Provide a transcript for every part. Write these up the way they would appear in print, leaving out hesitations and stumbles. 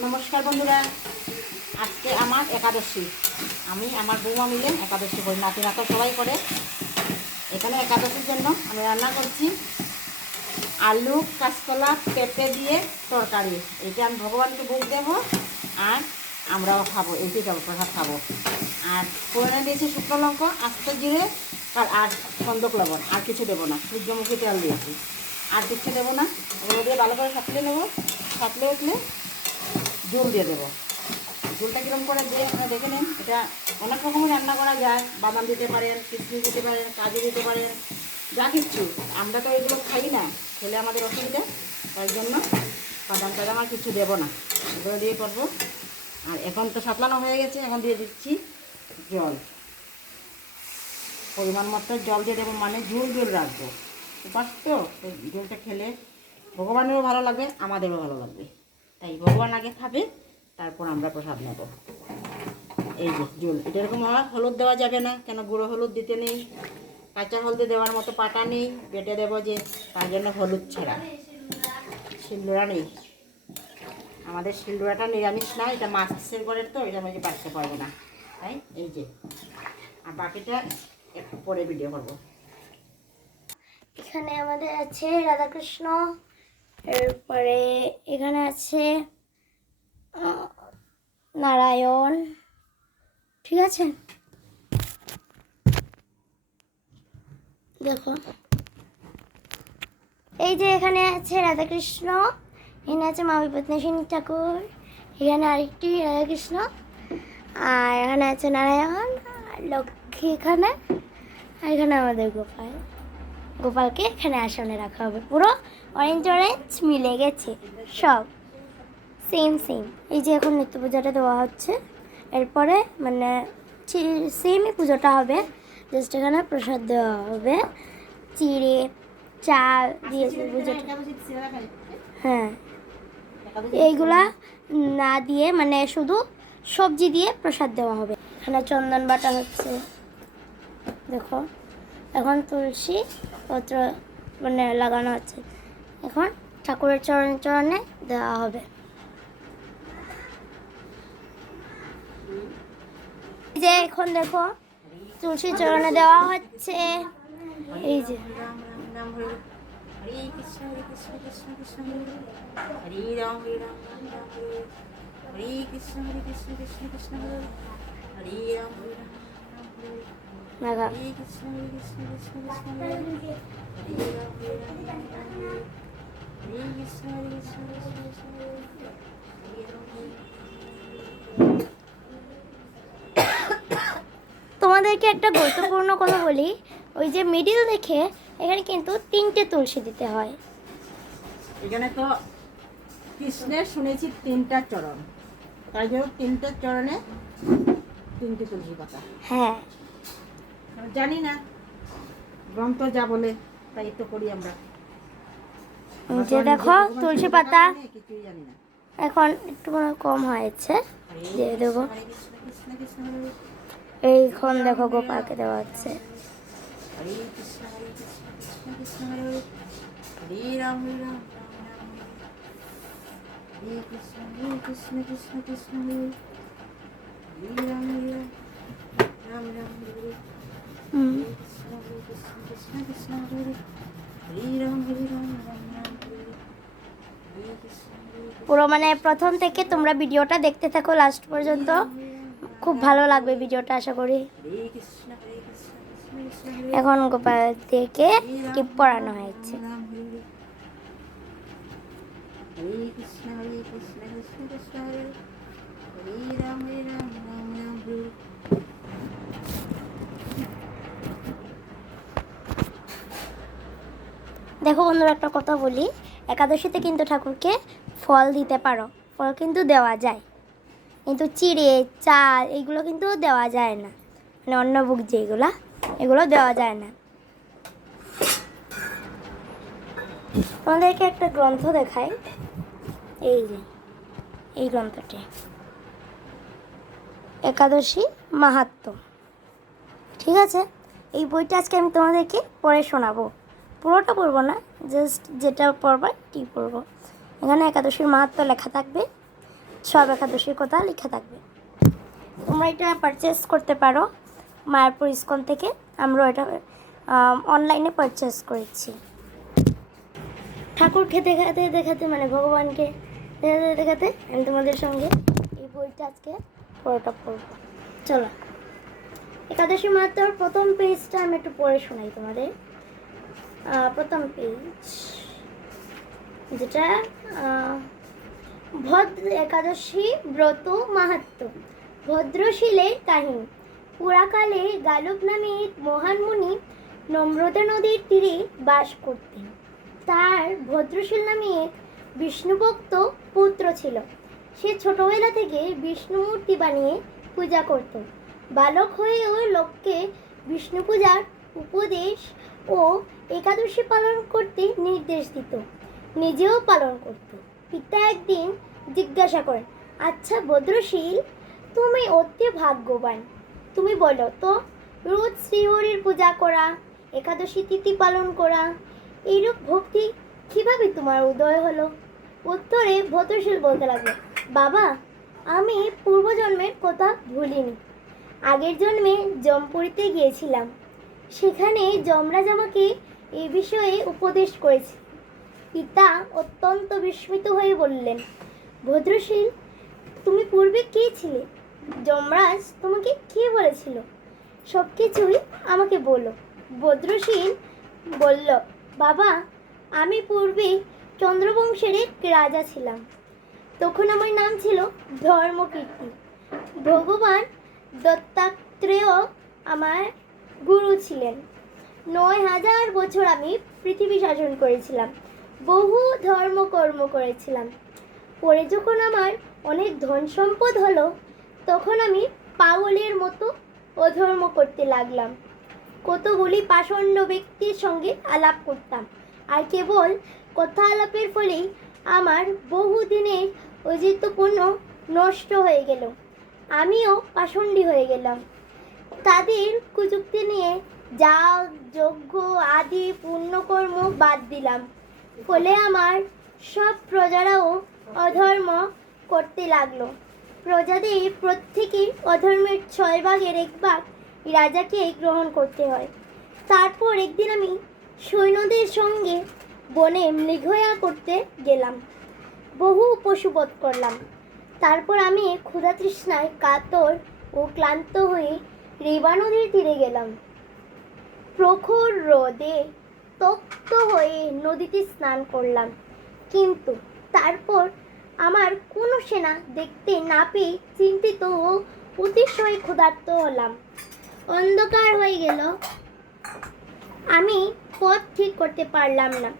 নমস্কার বন্ধুরা, আজকে আমার একাদশী। আমি আমার বৌমা মিলে একাদশী করি, নাতি নাতক সবাই করে। এখানে একাদশীর জন্য আমি রান্না করছি আলু কাঁচকলা পেঁপে দিয়ে তরকারি। এটা আমি ভগবানকে ভোগ দেবো আর আমরাও খাবো, এইটাই খাবো, প্রসাদ খাবো। আর ফোড়নে দিয়েছি শুকনো লঙ্কা, আস্ত জিরে আর সন্দক লবণ, আর কিছু দেবো না। সূর্যমুখী তেল দিয়েছি, আর কিছু দেবো না। ওগুলো দিয়ে ভালো করে সাঁতলে নেবো। সাঁতলে উঠলে ঝোল দিয়ে দেবো। ঝোলটা কীরকম করে দিয়ে দেখে নিন। এটা অনেক রকমের রান্না করা যায়। বাদাম দিতে পারেন, কিশমিশ দিতে পারেন, কাজু দিতে পারেন, যা কিচ্ছু। আমরা তো এগুলো খাই না, খেলে আমাদের অসুবিধা। তাই জন্য বাদাম টাদাম আর কিছু দেবো না, এগুলো দিয়ে করবো। আর এখন তো সাতলানো হয়ে গেছে, এখন দিয়ে দিচ্ছি জল। পরিমাণ মতো জল দিয়ে দেবো, মানে ঝোল ঝোল রাখবো। উপাস তো ঝোলটা খেলে ভগবানেরও ভালো লাগবে, আমাদেরও ভালো লাগবে। তাই ভগবান আগে খাবে, তারপর আমরা প্রসাদ নেব। এই যে ঝোল, এটা এরকম হলুদ দেওয়া যাবে না, কেন গুঁড়ো হলুদ দিতে নেই। কাঁচা হলদে দেওয়ার মতো পাটা নেই, বেটে দেবো যে, তার জন্য হলুদ ছাড়া। শিলনোড়া নেই আমাদের, শিলনোড়াটা নিরামিষ না, এটা মাছের ঘরের, তো এটা আমি বাড়তে পারবো না। তাই এই যে, আর বাকিটা একটু পরে ভিডিও করবো। এখানে আমাদের আছে রাধাকৃষ্ণ, এরপরে এখানে আছে নারায়ণ। ঠিক আছে, দেখো এই যে এখানে আছে রাধাকৃষ্ণ, এখানে আছে মা বিপত্নী সিং ঠাকুর, এখানে আরেকটি রাধাকৃষ্ণ, আর এখানে আছে নারায়ণ আর লক্ষ্মী এখানে, আর এখানে আমাদের গোপালকে এখানে আসনে রাখা হবে। পুরো অরেঞ্জ অরেঞ্জ মিলে গেছে সব, সেম সেম। এই যে এখন নিত্য পূজাটা দেওয়া হচ্ছে, এরপরে মানে সেমই পুজোটা হবে, জাস্ট এখানে প্রসাদ দেওয়া হবে, চিড়ে চাল দিয়ে পুজোটা। হ্যাঁ, এইগুলা না দিয়ে মানে শুধু সবজি দিয়ে প্রসাদ দেওয়া হবে। এখানে চন্দন বাটা হচ্ছে, দেখো এখন তুলসী পত্র মানে লাগানো হচ্ছে, এখন ঠাকুরের চরণে চরণে দেওয়া হবে। যে এখন দেখো তুলসী চরণে দেওয়া হচ্ছে। এই যে হরে কৃষ্ণ হরে কৃষ্ণ কৃষ্ণ কৃষ্ণ হরে রাম হরে রাম রাম রাম হরে কৃষ্ণ হরে কৃষ্ণ কৃষ্ণ কৃষ্ণ হরে রাম হরে রাম রাম হরে কৃষ্ণ হরে কৃষ্ণ কৃষ্ণ কৃষ্ণ হরে রাম হরে রাম রাম রাম হরে কৃষ্ণ হরে কৃষ্ণ কৃষ্ণ কৃষ্ণ হরে রাম হরে। তোমাদেরকে একটা গুরুত্বপূর্ণ কথা বলি, ওই যে মিডিল দেখে এখানে কিন্তু 3টে তুলসী দিতে হয়। এখানে তো কৃষ্ণের শুনেছি 3টা চরণ, তাই জন্য 3টা চরণে 3টে তুলসী পাতা। হ্যাঁ, জানি না গ্রন্থ যা বলে তাই তো করি আমরা। যে দেখো তুলসী পাতা কিছুই জানি না। এখন একটু কম হয়েছে, দিয়ে দেবো। হরে কৃষ্ণ কৃষ্ণ কৃষ্ণ হরে এইখন দেখো গোপালকে দেওয়া হচ্ছে। হরে কৃষ্ণ কৃষ্ণ কৃষ্ণ হরে হরে রাম হরে রাম রাম রাম হরে কৃষ্ণ কৃষ্ণ কৃষ্ণ হরে হরে রাম হরে রাম রাম রাম হরে হরে কৃষ্ণ কৃষ্ণ কৃষ্ণ হরে হরে রাম হরে রাম রাম রাম হরে হরে কৃষ্ণ। পুরো মানে প্রথম থেকে তোমরা ভিডিওটা দেখতে থাকো লাস্ট পর্যন্ত, খুব ভালো লাগবে ভিডিওটা আশা করি। এখন গোপালদেরকে টিপ পরানো হয়েছে। হরে কৃষ্ণ কৃষ্ণ কৃষ্ণ হরে হরে রাম রাম রাম হরে। দেখো বন্ধুরা, একটা কথা বলি, একাদশীতে কিন্তু ঠাকুরকে ফল দিতে পারো, ফল কিন্তু দেওয়া যায়, কিন্তু চিড়ে চাল এইগুলো কিন্তু দেওয়া যায় না, মানে অন্নভোগ যেগুলো এগুলো দেওয়া যায় না। তোমাদেরকে একটা গ্রন্থ দেখাই, এই যে এই গ্রন্থটি, একাদশী মাহাত্ম্য। ঠিক আছে, এই বইটা আজকে আমি তোমাদেরকে পড়ে শোনাবো, পুরোটা পড়বো না, জাস্ট যেটা পড়বা এটি পড়বো। এখানে একাদশীর মাহাত্ম্য লেখা থাকবে, সব একাদশীর কথা লেখা থাকবে। তোমরা এটা পারচেস করতে পারো মায়াপুর ইস্কন থেকে। আমরা এটা অনলাইনে পারচেস করেছি। ঠাকুরকে দেখাতে মানে ভগবানকে দেখাতে আমি তোমাদের সঙ্গে এই বইটা আজকে পুরোটা পড়ব। চলো, একাদশী মাহাত্ম্যর প্রথম পেজটা আমি একটু পড়ে শোনাই তোমাদের। প্রথম পেজ, যেটা ভদ্র একাদশী ব্রত মাহাত্ম্য। ভদ্রশীলের কাহিনী। পুরাকালে গালব নামে এক মহান মুনি নম্রতা নদীর তীরে বাস করতেন। তার ভদ্রশীল নামে এক বিষ্ণুভক্ত পুত্র ছিল। সে ছোটবেলা থেকে বিষ্ণু মূর্তি বানিয়ে পূজা করত। বালক হয়েও লোককে বিষ্ণু পূজার উপদেশ ও একাদশী পালন করতে নির্দেশ দিত, নিজেও পালন করত। পিতা একদিন জিজ্ঞাসা করেন, আচ্ছা ভদ্রশীল, তুমি অতি ভাগ্যবান, তুমি বলো তো, রোজ শ্রীহরির পূজা করা, একাদশী তিথি পালন করা, এইরূপ ভক্তি কিভাবে তোমার উদয় হলো? উত্তরে ভদ্রশীল বলতে লাগলো, বাবা, আমি পূর্বজন্মের কথা ভুলিনি। আগের জন্মে জমপুরীতে গিয়েছিলাম। সেখানে যমরাজ আমাকে এই বিষয়ে উপদেশ করেছে। পিতা অত্যন্ত বিস্মিত হয়ে বললেন, ভদ্রশীল, তুমি পূর্বে কে ছিলে? যমরাজ তোমাকে কে বলেছিল? সব কিছুই আমাকে বলো। ভদ্রশীল বলল, বাবা, আমি পূর্বে চন্দ্রবংশের এক রাজা ছিলাম। তখন আমার নাম ছিল ধর্মকীর্তি। ভগবান দত্তাত্রেয় আমার গুরু ছিলেন। ৯,০০০ বছর আমি পৃথিবী শাসন করেছিলাম, বহু ধর্মকর্ম করেছিলাম। পরে যখন আমার অনেক ধন সম্পদ হলো, তখন আমি পাগলের মতো অধর্ম করতে লাগলাম। কতগুলি পাষণ্ড ব্যক্তির সঙ্গে আলাপ করতাম, আর কেবল কথা আলাপের ফলেই আমার বহুদিনের ঐজিত্যপূর্ণ নষ্ট হয়ে গেল। আমিও পাষণ্ডী হয়ে গেলাম। তাদের কুযুক্তি নিয়ে যাগ যজ্ঞ আদি পুণ্যকর্ম বাদ দিলাম। ফলে আমার সব প্রজারাও অধর্ম করতে লাগলো। প্রজাদের প্রত্যেকেই অধর্মের ৬ ভাগের ১ ভাগ রাজাকে গ্রহণ করতে হয়। তারপর একদিন আমি সৈন্যদের সঙ্গে বনে মৃগয়া করতে গেলাম। বহু পশুবধ করলাম। তারপর আমি ক্ষুধা তৃষ্ণায় কাতর ও ক্লান্ত হয়ে রেবা নদীর তীরে গেলাম। প্রখর রোদে তপ্ত হয়ে নদীতে স্নান করলাম, কিন্তু তারপর আমার কোনো সেনা দেখতে না পেয়ে চিন্তিত ও অতিশয় ক্ষুধার্ত হলাম। অন্ধকার হয়ে গেল, আমি পথ ঠিক করতে পারলাম না।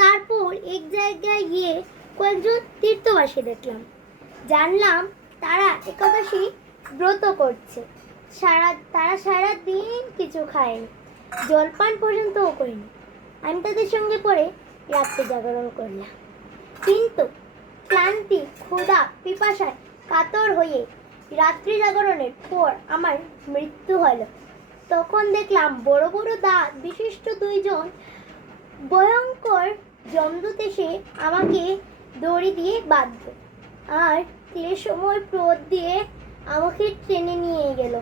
তারপর এক জায়গায় গিয়ে কয়েকজন তীর্থবাসী দেখলাম। জানলাম তারা একাদশী ব্রত করছে। তারা সারা দিন কিছু খায়নি, জলপান পর্যন্তও করেনি। আমি তাদের সঙ্গে পড়ে রাত্রে জাগরণ করলাম, কিন্তু ক্লান্তি, ক্ষুধা, পিপাসায় কাতর হয়ে রাত্রি জাগরণের পর আমার মৃত্যু হলো। তখন দেখলাম বড় বড় দাঁত বিশিষ্ট 2 জন ভয়ঙ্কর যমদূত এসে আমাকে দড়ি দিয়ে বাঁধল আর ক্লেশময় ক্রোধ দিয়ে আমাকে টেনে নিয়ে গেল।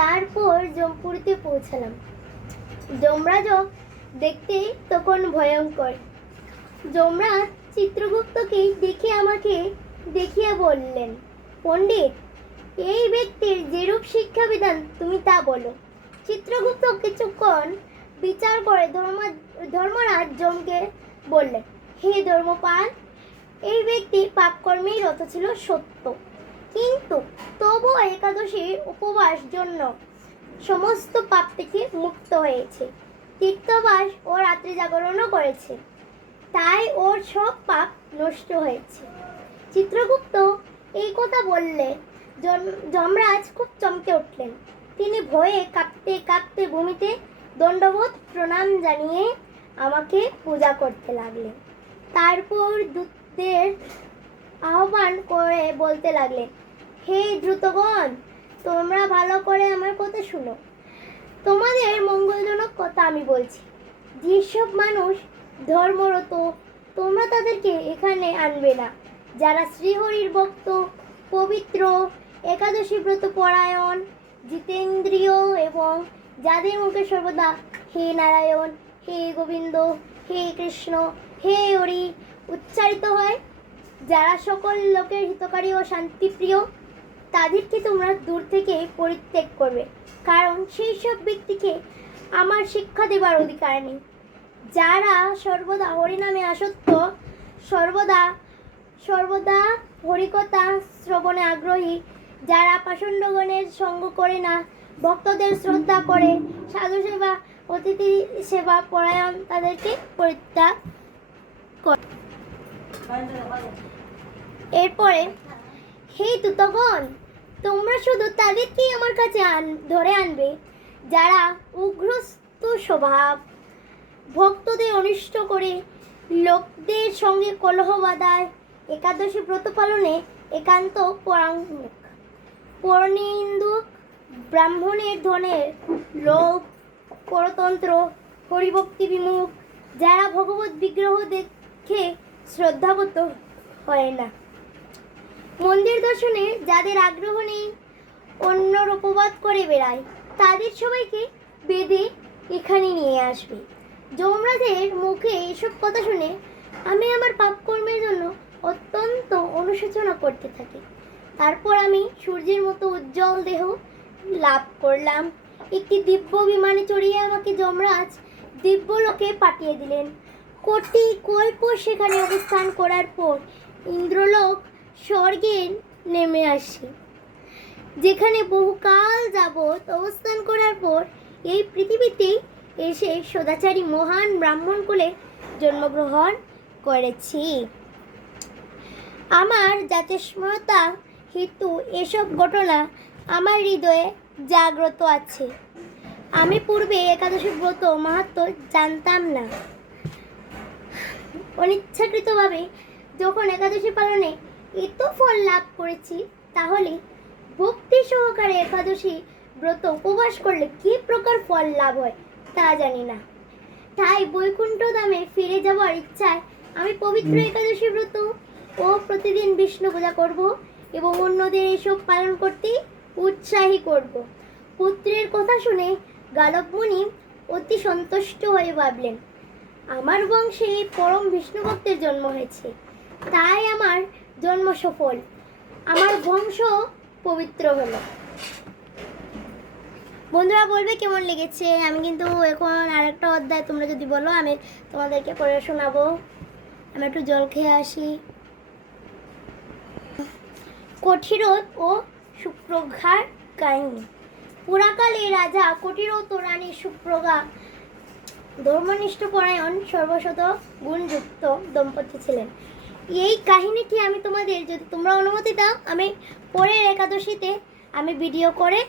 তারপর জমপুরীতে পৌঁছালাম। যমরাজও দেখতে তখন ভয়ঙ্কর। যমরাজ চিত্রগুপ্তকে দেখে আমাকে দেখিয়ে বললেন, পণ্ডিত, এই ব্যক্তির যেরূপ শিক্ষা বিধান তুমি তা বলো। চিত্রগুপ্ত কিছুক্ষণ বিচার করে ধর্মরাজ যমকে বললেন, হে ধর্মপাল, এই ব্যক্তি পাপকর্মেই রত ছিল সত্য, কিন্তু তবুও একাদশীর উপবাস জন্য সমস্ত পাপ থেকে মুক্ত হয়েছে। তীর্থবাস ও রাত্রি জাগরণও করেছে, তাই ওর সব পাপ নষ্ট হয়েছে। চিত্রগুপ্ত এই কথা বললে যমরাজ খুব চমকে উঠলেন। তিনি ভয়ে কাঁপতে কাঁপতে ভূমিতে দণ্ডবোধ প্রণাম জানিয়ে আমাকে পূজা করতে লাগলেন। তারপর দূতদের আহ্বান করে বলতে লাগলেন, হে দ্রুতগণ, তোমরা ভালো করে আমার কথা শুনো। তোমাদের মঙ্গলজনক কথা আমি বলছি। যেসব মানুষ ধর্মরত, তোমরা তাদেরকে এখানে আনবে না। যারা শ্রীহরির ভক্ত, পবিত্র, একাদশী ব্রত পরায়ণ, জিতেন্দ্রীয় এবং যাদের মুখে সর্বদা হে নারায়ণ, হে গোবিন্দ, হে কৃষ্ণ, হে হরি উচ্চারিত হয়, যারা সকল লোকের হিতকারী ও শান্তিপ্রিয়, তাদেরকে তোমরা দূর থেকে পরিত্যাগ করবে, কারণ সেই সব ব্যক্তিকে আমার শিক্ষা দেবার অধিকার নেই। যারা সর্বদা হরিনামে আসক্ত, সর্বদা সর্বদা হরিকথা শ্রবণে আগ্রহী, যারা পাষণ্ডগণের সঙ্গ করে না, ভক্তদের শ্রদ্ধা করে, সাধু সেবা, অতিথি সেবা পরায়ণ, তাদেরকে পরিত্যাগ করে। এরপরে হে দূতগণ, তোমরা শুধু তাদেরকেই আমার কাছে ধরে আনবে যারা উগ্রস্ত স্বভাব, ভক্তদের অনিষ্ট করে, লোকদের সঙ্গে কলহ বাঁধায়, একাদশী ব্রত পালনে একান্ত পরাঙ্মুখ, পরনিন্দুক, ব্রাহ্মণের ধনের লোভ, পরতন্ত্র, হরিভক্তি বিমুখ, যারা ভগবত বিগ্রহ দেখে শ্রদ্ধাবত হয় না, মন্দির দর্শনে যাদের আগ্রহ নেই, অন্যর অপবাদ করে বেড়ায়, তাদের সবাইকে বেঁধে এখানে নিয়ে আসবে। যমরাজের মুখে এসব কথা শুনে আমি আমার পাপকর্মের জন্য অত্যন্ত অনুশোচনা করতে থাকি। তারপর আমি সূর্যের মতো উজ্জ্বল দেহ লাভ করলাম। একটি দিব্য বিমানে চড়িয়ে আমাকে যমরাজ দিব্যলোকে পাঠিয়ে দিলেন। কোটি কল্প সেখানে অবস্থান করার পর ইন্দ্রলোক স্বর্গে নেমে আসি, যেখানে বহুকাল যাবৎ অবস্থান করার পর এই পৃথিবীতে এসে সদাচারী মহান ব্রাহ্মণ কুলে জন্মগ্রহণ করেছি। আমার জাতিস্মরতা হেতু এসব ঘটনা আমার হৃদয়ে জাগ্রত আছে। আমি পূর্বে একাদশী ব্রত মাহাত্ম্য জানতাম না। অনিচ্ছাকৃতভাবে যখন একাদশী পালনে এত ফল লাভ করেছি, তাহলে ভক্তি সহকারে একাদশী ব্রত উপবাস করলে কি প্রকার ফল লাভ হয় তা জানি না। তাই বৈকুণ্ঠ ধামে ফিরে যাওয়ার ইচ্ছায় আমি পবিত্র একাদশী ব্রত ও প্রতিদিন বিষ্ণু পূজা করব এবং অন্যদের এসব পালন করতে উৎসাহী করব। পুত্রের কথা শুনে গালব মুনি অতি সন্তুষ্ট হয়ে ভাবলেন, আমার বংশে পরম বিষ্ণু ভক্তের জন্ম হয়েছে, তাই আমার জন্ম সফল, আমার বংশ পবিত্র হলো। বন্ধুরা বলবে কেমন লেগেছে। আমি কিন্তু এখন আরেকটা অধ্যায় তোমরা যদি বলো আমি তোমাদেরকে পড়ে শোনাবো। আমি একটু জল খেয়ে আসি। কঠিরোধ ও সুপ্রঘার কাহিনী। পুরাকালে রাজা কঠিরোধ ও রানী সুপ্রঘা ধর্মনিষ্ঠ পরায়ণ সর্বশত গুণযুক্ত দম্পতি ছিলেন। এই কাহিনীটি আমি তোমাদের, যদি তোমরা অনুমতি দাও, আমি পরের একাদশীতে আমি ভিডিও করে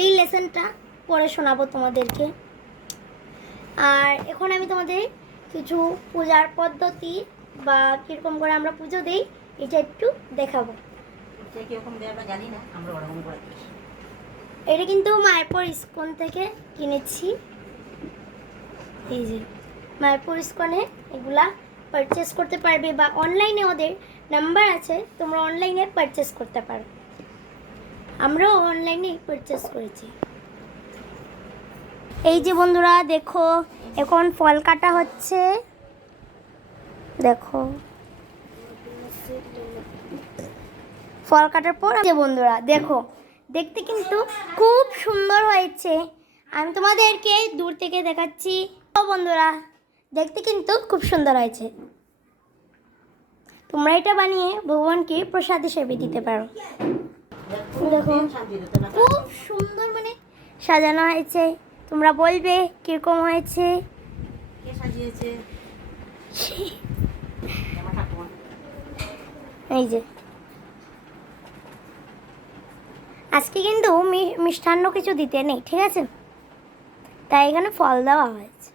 এই লেসনটা পড়ে শোনাবো তোমাদেরকে। আর এখন আমি তোমাদের কিছু পূজার পদ্ধতি বা কীরকম করে আমরা পুজো দিই এটা একটু দেখাবো। এটা কিন্তু মায়াপুর ইস্কন থেকে কিনেছি। এই যে মায়াপুর ইস্কনে এগুলা পারচেস করতে পারবে, বা অনলাইনে ওদের নাম্বার আছে, তোমরা অনলাইনে পারচেস করতে পারো। আমরাও অনলাইনে পারচেস করেছি। এই যে বন্ধুরা দেখো, এখন ফল কাটা হচ্ছে। দেখো ফল কাটার পর যে বন্ধুরা দেখো, দেখতে কিন্তু খুব সুন্দর হয়েছে। আমি তোমাদেরকে দূর থেকে দেখাচ্ছি। বন্ধুরা দেখতে কিন্তু খুব সুন্দর হয়েছে। তোমরা এটা বানিয়ে ভগবানকে প্রসাদ হিসেবে দিতে পারো। দেখো খুব সুন্দর মানে সাজানো হয়েছে। তোমরা বলবে কিরকম হয়েছে। এই যে আজকে কিন্তু মিষ্টান্ন কিছু দিতে নেই, ঠিক আছে, তাই এখানে ফল দেওয়া হয়েছে।